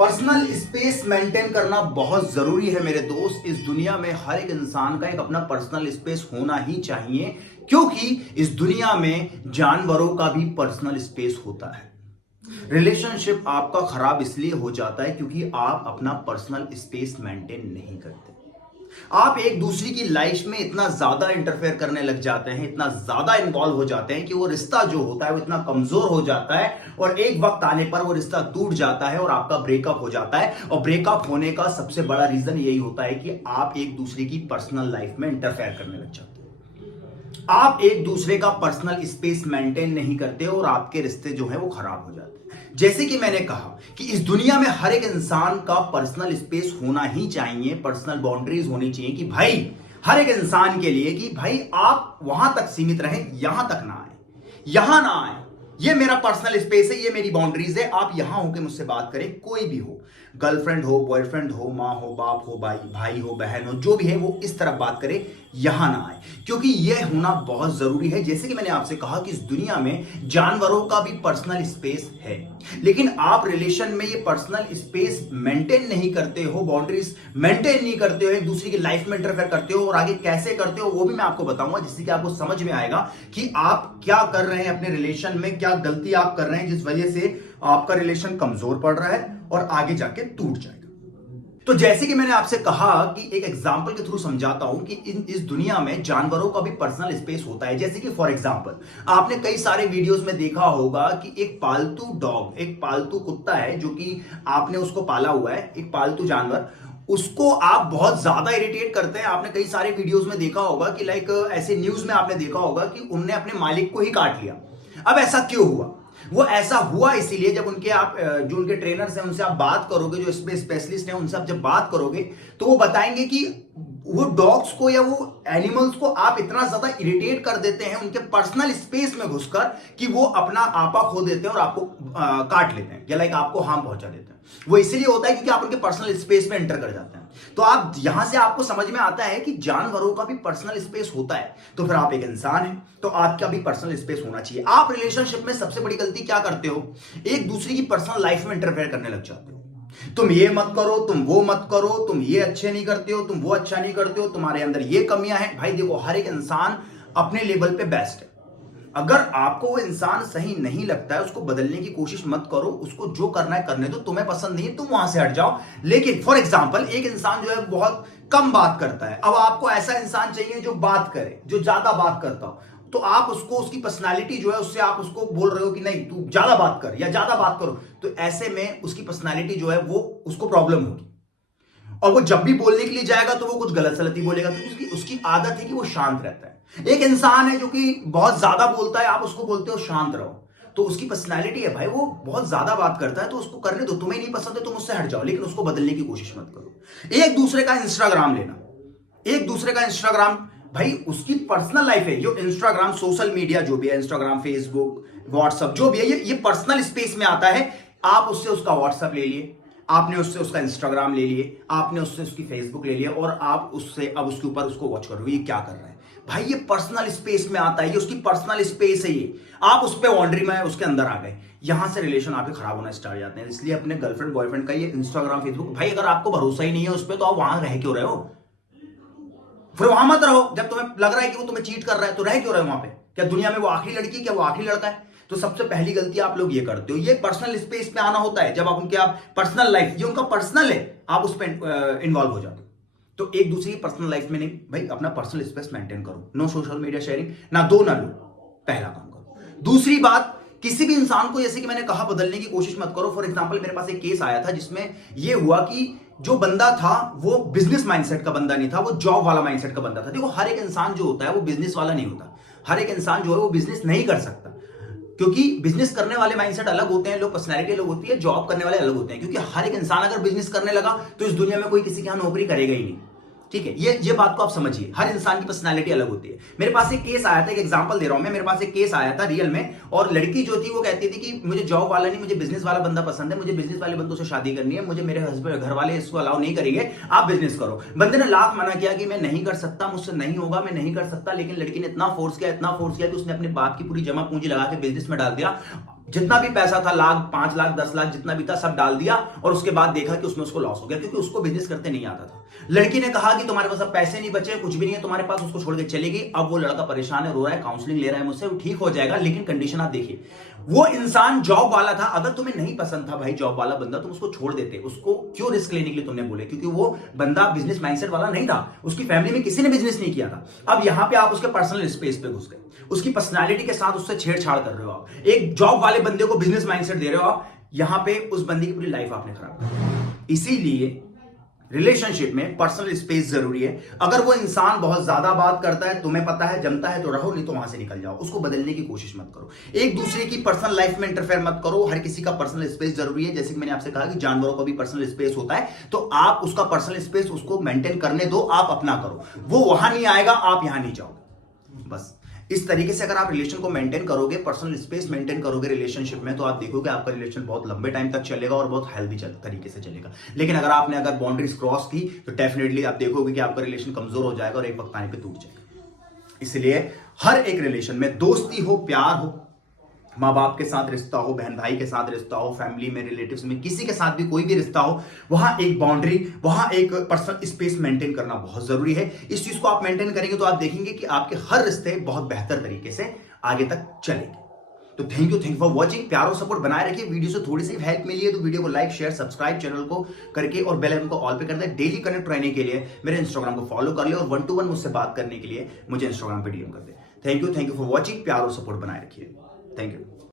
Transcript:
Personal space maintain करना बहुत जरूरी है मेरे दोस्त। इस दुनिया में हर एक इंसान का एक अपना पर्सनल स्पेस होना ही चाहिए, क्योंकि इस दुनिया में जानवरों का भी पर्सनल स्पेस होता है। रिलेशनशिप आपका खराब इसलिए हो जाता है क्योंकि आप अपना पर्सनल स्पेस मेंटेन नहीं करते। आप एक दूसरे की लाइफ में इतना ज्यादा इंटरफेयर करने लग जाते हैं, इतना ज्यादा इन्वॉल्व हो जाते हैं कि वो रिश्ता जो होता है वो इतना कमजोर हो जाता है और एक वक्त आने पर वो रिश्ता टूट जाता है और आपका ब्रेकअप हो जाता है। और ब्रेकअप होने का सबसे बड़ा रीजन यही होता है कि आप एक दूसरे की पर्सनल लाइफ में इंटरफेयर करने लग जाते हैं। आप एक दूसरे का पर्सनल स्पेस मेंटेन नहीं करते और आपके रिश्ते जो है वो खराब हो जाते हैं। जैसे कि मैंने कहा कि इस दुनिया में हर एक इंसान का पर्सनल स्पेस होना ही चाहिए, पर्सनल बाउंड्रीज होनी चाहिए कि भाई हर एक इंसान के लिए कि भाई आप वहां तक सीमित रहें, यहां तक ना आए, यहां ना आए। ये मेरा पर्सनल स्पेस है, ये मेरी बाउंड्रीज है। आप यहां होकर मुझसे बात करें, कोई भी हो, गर्लफ्रेंड हो, बॉयफ्रेंड हो, माँ हो, बाप हो, भाई हो, बहन हो, जो भी है वो इस तरफ बात करे, यहां ना आए, क्योंकि यह होना बहुत जरूरी है। जैसे कि मैंने आपसे कहा कि इस दुनिया में जानवरों का भी पर्सनल स्पेस है, लेकिन आप रिलेशन में ये पर्सनल स्पेस मेंटेन नहीं करते हो, बाउंड्रीज मेंटेन नहीं करते हो, एक दूसरे की लाइफ में इंटरफेयर करते हो। और आगे कैसे करते हो वो भी मैं आपको बताऊंगा, जिससे कि आपको समझ में आएगा कि आप क्या कर रहे हैं अपने रिलेशन में, क्या गलती आप कर रहे हैं जिस वजह से आपका रिलेशन कमजोर पड़ रहा है और आगे जाके टूट जाएगा। तो जैसे कि मैंने आपसे कहा कि एक एग्जांपल के थ्रू समझाता हूं कि इस दुनिया में जानवरों का भी पर्सनल स्पेस होता है। जैसे कि फॉर एग्जांपल आपने कई सारे वीडियोस में देखा होगा कि एक पालतू डॉग, एक पालतू कुत्ता है जो कि आपने उसको पाला हुआ है, एक पालतू जानवर, उसको आप बहुत ज्यादा इरिटेट करते हैं। आपने कई सारे वीडियोस में देखा होगा कि लाइक ऐसे न्यूज में आपने देखा होगा कि उनने अपने मालिक को ही काट लिया। अब ऐसा क्यों हुआ? वो ऐसा हुआ इसीलिए, जब उनके आप जो उनके ट्रेनर्स हैं उनसे आप बात करोगे, जो स्पेशलिस्ट हैं उनसे आप जब बात करोगे तो वो बताएंगे कि वो डॉग्स को या वो एनिमल्स को आप इतना ज्यादा इरिटेट कर देते हैं उनके पर्सनल स्पेस में घुसकर कि वो अपना आपा खो देते हैं और आपको काट लेते हैं या लाइक आपको हार्म पहुंचा देते हैं। वो इसलिए होता है क्योंकि आप उनके पर्सनल स्पेस में एंटर कर जाते हैं। तो आप यहां से आपको समझ में आता है कि जानवरों का भी पर्सनल स्पेस होता है, तो फिर आप एक इंसान हैं तो आपका भी पर्सनल स्पेस होना चाहिए। आप रिलेशनशिप में सबसे बड़ी गलती क्या करते हो? एक दूसरे की पर्सनल लाइफ में इंटरफेयर करने लग जाते हो। तुम ये मत करो, तुम वो मत करो, तुम ये अच्छे नहीं करते हो, तुम वो अच्छा नहीं करते हो, तुम्हारे अंदर ये कमियां हैं। भाई देखो, हर एक इंसान अपने लेवल पे बेस्ट है। अगर आपको वो इंसान सही नहीं लगता है, उसको बदलने की कोशिश मत करो, उसको जो करना है करने दो। तुम्हें पसंद नहीं है, तुम वहां से हट जाओ। लेकिन फॉर एग्जांपल एक इंसान जो है बहुत कम बात करता है, अब आपको ऐसा इंसान चाहिए जो बात करे, जो ज्यादा बात करता हो। तो आप उसको, उसकी पर्सनालिटी जो है उससे आप उसको बोल रहे हो कि नहीं तू ज्यादा बात कर या ज्यादा बात करो, तो ऐसे में उसकी पर्सनालिटी जो है वो उसको प्रॉब्लम होगी और वो जब भी बोलने के लिए जाएगा तो वो कुछ गलत सलती बोलेगा, क्योंकि उसकी आदत है कि वो शांत रहता है। एक इंसान है जो कि बहुत ज्यादा बोलता है, आप उसको बोलते हो शांत रहो, तो उसकी पर्सनालिटी है भाई, वो बहुत ज्यादा बात करता है, तो उसको करने दो। तुम्हें नहीं पसंद है तुम उससे हट जाओ, लेकिन उसको बदलने की कोशिश मत करो। एक दूसरे का इंस्टाग्राम लेना, एक दूसरे का इंस्टाग्राम, भाई उसकी पर्सनल लाइफ है। जो इंस्टाग्राम, सोशल मीडिया जो भी है, इंस्टाग्राम, फेसबुक, व्हाट्सएप जो भी है, ये पर्सनल स्पेस में आता है। आप उससे उसका व्हाट्सएप ले लिए, आपने उससे उसका इंस्टाग्राम ले लिए, आपने उससे उसकी फेसबुक ले लिया और आप उससे अब उसके ऊपर उसको वॉच करो ये क्या कर रहा है। भाई ये पर्सनल स्पेस में आता है, ये उसकी पर्सनल स्पेस है। ये आप उस पर बाउंड्री में उसके अंदर आ गए, यहां से रिलेशन आपके खराब होना स्टार्ट हो जाते हैं। इसलिए अपने गर्लफ्रेंड बॉयफ्रेंड का ये इंस्टाग्राम, फेसबुक, भाई अगर आपको भरोसा ही नहीं है उस पर तो आप वहां रह क्यों रहे हो? फिर वहां मत रहो। जब तुम्हें लग रहा है कि वो तुम्हें चीट कर रहा है तो रह क्यों रहे हो वहां पे? क्या दुनिया में वो आखिरी लड़की है? क्या वो आखिरी लड़का है? तो सबसे पहली गलती आप लोग ये करते हो, ये पर्सनल स्पेस में आना होता है। जब आप उनके, आप पर्सनल लाइफ, ये उनका पर्सनल है, आप उस पर इन्वॉल्व हो जाते हो। तो एक दूसरे की पर्सनल लाइफ में नहीं, भाई अपना पर्सनल स्पेस मेंटेन करो। नो सोशल मीडिया शेयरिंग, ना दो ना लो, पहला काम करो। दूसरी बात, किसी भी इंसान को, जैसे कि मैंने कहा, बदलने की कोशिश मत करो। फॉर एग्जांपल मेरे पास एक केस आया था जिसमें यह हुआ कि जो बंदा था वो बिजनेस माइंडसेट का बंदा नहीं था, वो जॉब वाला माइंडसेट का बंदा था। देखो हर एक इंसान जो होता है वो बिजनेस वाला नहीं होता। हर एक इंसान जो है वो बिजनेस नहीं कर सकता, क्योंकि बिजनेस करने वाले माइंडसेट अलग होते हैं, लोग पर्सनैलिटी अलग होती है, जॉब करने वाले अलग होते हैं। क्योंकि हर एक इंसान अगर बिजनेस करने लगा तो इस दुनिया में कोई किसी के यहां नौकरी करेगा ही नहीं। ठीक है, ये बात को आप समझिए, हर इंसान की पर्सनालिटी अलग होती है। मेरे पास एक केस आया था, एक एग्जांपल दे रहा हूं मैं, मेरे पास एक केस आया था रियल में, और लड़की जो थी वो कहती थी कि मुझे जॉब वाला नहीं, मुझे बिजनेस वाला बंदा पसंद है, मुझे बिजनेस वाले बंदों से शादी करनी है, मुझे मेरे हस्बैंड घर वाले इसको अलाउ नहीं करेंगे, आप बिजनेस करो। बंदे ने लाख मना किया कि मैं नहीं कर सकता, मुझसे नहीं होगा, मैं नहीं कर सकता, लेकिन लड़की ने इतना फोर्स किया कि उसने अपने बाप की पूरी जमा पूंजी लगा के बिजनेस में डाल दिया। जितना भी पैसा था, लाख, 5 लाख, 10 लाख, जितना भी था सब डाल दिया और उसके बाद देखा कि उसमें उसको लॉस हो गया, क्योंकि उसको बिजनेस करते नहीं आता था। लड़की ने कहा कि तुम्हारे पास अब पैसे नहीं बचे, कुछ भी नहीं है तुम्हारे पास, उसको छोड़ के चली गई। अब वो लड़का परेशान है, रो रहा है, काउंसलिंग ले रहा है मुझसे, वो ठीक हो जाएगा, लेकिन कंडीशन आप देखिए, वो इंसान जॉब वाला था। अगर तुम्हें नहीं पसंद था भाई जॉब वाला बंदा, तुम उसको छोड़ देते। उसको क्यों रिस्क लेने के लिए तुमने बोले? क्योंकि वो बंदा बिजनेस माइंडसेट वाला नहीं था, उसकी फैमिली में किसी ने बिजनेस नहीं किया था। अब यहां पे आप उसके पर्सनल स्पेस पे घुस गए, उसकी पर्सनालिटी के साथ उससे छेड़छाड़ कर रहे हो आप। एक जॉब वाले बंदे को बिजनेस माइंडसेट दे रहे हो आप, यहां पे उस बंदी की पूरी लाइफ आपने खराब कर दी। इसीलिए रिलेशनशिप में पर्सनल स्पेस जरूरी है। अगर वो इंसान बहुत ज्यादा बात करता है, तुम्हें पता है जमता है तो रहो, नहीं तो वहां से निकल जाओ, उसको बदलने की कोशिश मत करो। एक दूसरे की पर्सनल लाइफ में इंटरफेयर मत करो। हर किसी का पर्सनल स्पेस जरूरी है। जैसे कि मैंने आपसे कहा कि जानवरों का भी पर्सनल स्पेस होता है, तो आप उसका पर्सनल स्पेस उसको मेंटेन करने दो, आप अपना करो। वो वहां नहीं आएगा, आप यहां नहीं जाओगे। बस इस तरीके से अगर आप रिलेशन को मेंटेन करोगे, पर्सनल स्पेस मेंटेन करोगे रिलेशनशिप में, तो आप देखोगे आपका रिलेशन बहुत लंबे टाइम तक चलेगा और बहुत हेल्दी तरीके से चलेगा। लेकिन अगर आपने अगर बाउंड्रीज क्रॉस की, तो डेफिनेटली आप देखोगे कि आपका रिलेशन कमजोर हो जाएगा और एक वक्त आने पे टूट जाएगा। इसलिए हर एक रिलेशन में, दोस्ती हो, प्यार हो, माँ बाप के साथ रिश्ता हो, बहन भाई के साथ रिश्ता हो, फैमिली में, रिलेटिव्स में, किसी के साथ भी कोई भी रिश्ता हो, वहां एक बाउंड्री, वहां एक पर्सनल स्पेस मेंटेन करना बहुत जरूरी है। इस चीज को आप मेंटेन करेंगे तो आप देखेंगे कि आपके हर रिश्ते बहुत बेहतर तरीके से आगे तक चलेंगे। तो थैंक यू फॉर वॉचिंग। प्यार और सपोर्ट बनाए रखिए। वीडियो से थोड़ी सी हेल्प मिली है तो वीडियो को लाइक, शेयर, सब्सक्राइब चैनल को करके और बेल आइकन को ऑल पे कर दें। डेली कनेक्ट रहने के लिए मेरे इंस्टाग्राम को फॉलो कर ले और 1-to-1 मुझसे बात करने के लिए मुझे इंस्टाग्राम पे डीएम कर दे। Thank you for watching. प्यार और सपोर्ट बनाए रखिए। Thank you.